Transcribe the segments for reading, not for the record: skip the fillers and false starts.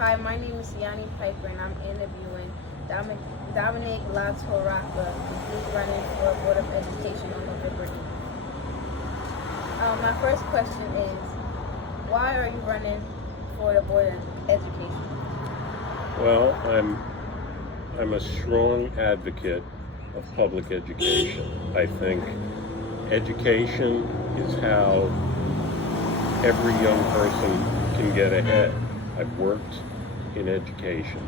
Hi, my name is Ceahni Piper, and I'm interviewing Dominic Latorraca, who's running for Board of Education on November 8th. My first question is, why are you running for the Board of Education? Well, I'm a strong advocate of public education. I think education is how every young person can get ahead. I've worked in education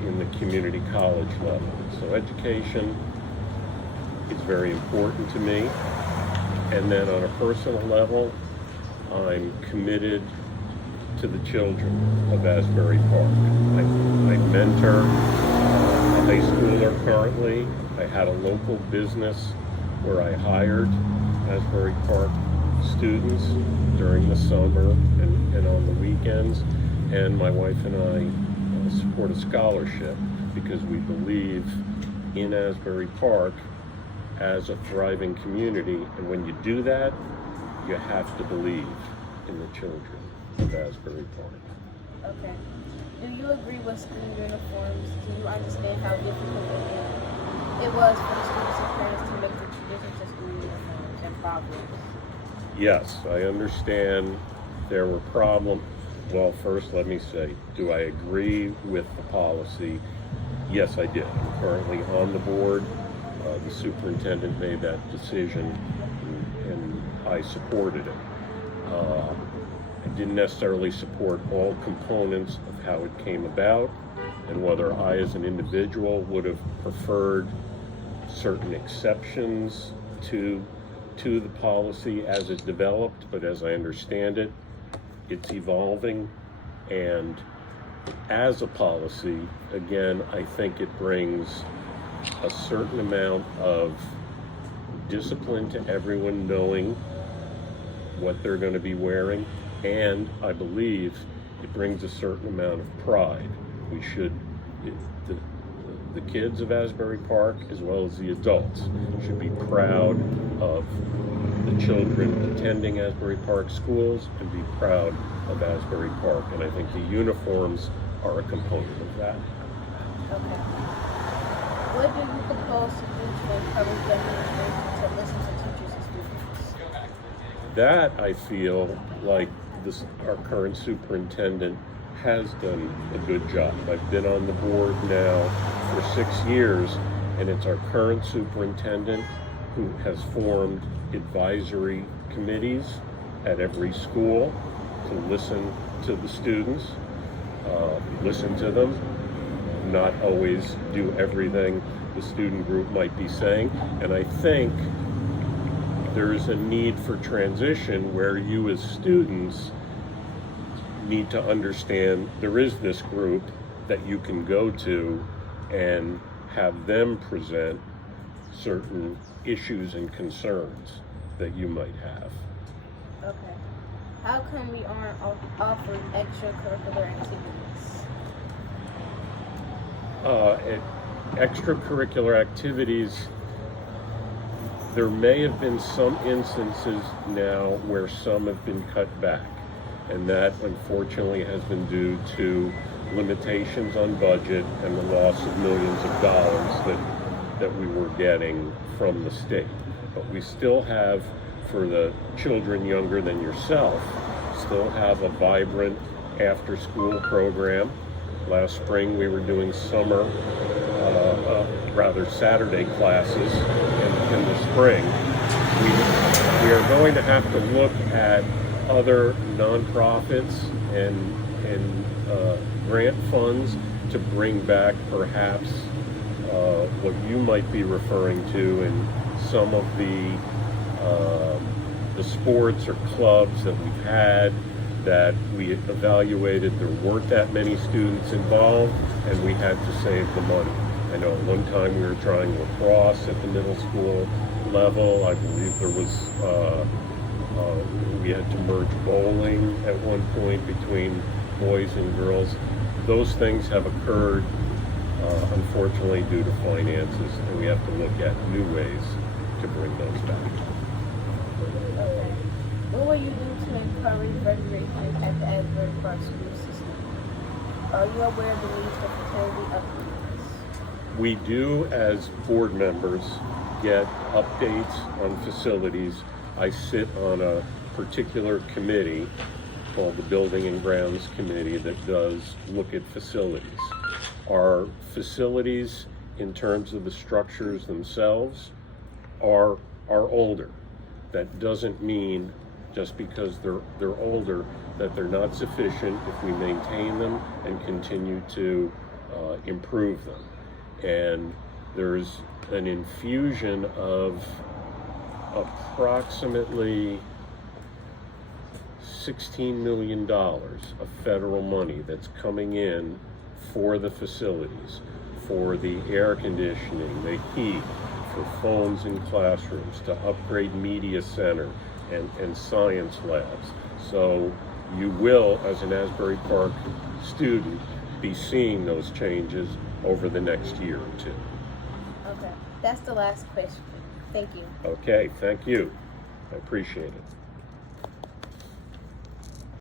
in the community college level. So education is very important to me. And then on a personal level, I'm committed to the children of Asbury Park. I mentor a high schooler currently. I had a local business where I hired Asbury Park students during the summer and on the weekends. And my wife and I support a scholarship because we believe in Asbury Park as a thriving community. And when you do that, you have to believe in the children of Asbury Park. Okay. Do you agree with school uniforms? Do you understand how difficult it was for the students and parents to make the transition to school uniforms and problems? Yes, I understand there were problems. Well, first let me say, do I agree with the policy? Yes, I did. I'm currently on the board. The superintendent made that decision and I supported it. I didn't necessarily support all components of how it came about and whether I as an individual would have preferred certain exceptions to the policy as it developed, but as I understand it, it's evolving. And as a policy, again, I think it brings a certain amount of discipline to everyone knowing what they're going to be wearing, and I believe it brings a certain amount of pride. We should, the kids of Asbury Park as well as the adults should be proud of the children attending Asbury Park schools and be proud of Asbury Park, and I think the uniforms are a component of that. Okay. What do you propose to do to encourage the administration to listen to teachers and students? That I feel like our current superintendent has done a good job. I've been on the board now for 6 years, and it's our current superintendent who has formed advisory committees at every school to listen to the students, listen to them, not always do everything the student group might be saying. And I think there's a need for transition where you as students need to understand there is this group that you can go to and have them present certain issues and concerns that you might have. Okay. How come we aren't offering extracurricular activities? Extracurricular activities, there may have been some instances now where some have been cut back, and that unfortunately has been due to limitations on budget and the loss of millions of dollars that we were getting from the state. But we still have, for the children younger than yourself, still have a vibrant after-school program. Last spring we were doing Saturday classes in the spring. We are going to have to look at other nonprofits and grant funds to bring back perhaps what you might be referring to in some of the sports or clubs that we've had that we evaluated there weren't that many students involved and we had to save the money. I know at one time we were trying lacrosse at the middle school level. I believe there was, we had to merge bowling at one point between boys and girls. Those things have occurred, unfortunately, due to finances, and we have to look at new ways to bring those back. Okay. What will you do to encourage recreation at the Asbury Park School System? Are you aware of the need for fraternity updates? We do, as board members, get updates on facilities. I sit on a particular committee called the Building and Grounds Committee that does look at facilities. Our facilities, in terms of the structures themselves, are older. That doesn't mean just because they're older that they're not sufficient if we maintain them and continue to improve them. And there's an infusion of approximately $16 million of federal money that's coming in for the facilities, for the air conditioning, the heat, for phones in classrooms, to upgrade media center and science labs. So you will, as an Asbury Park student, be seeing those changes over the next year or two. Okay, that's the last question. Thank you. Okay, thank you. I appreciate it.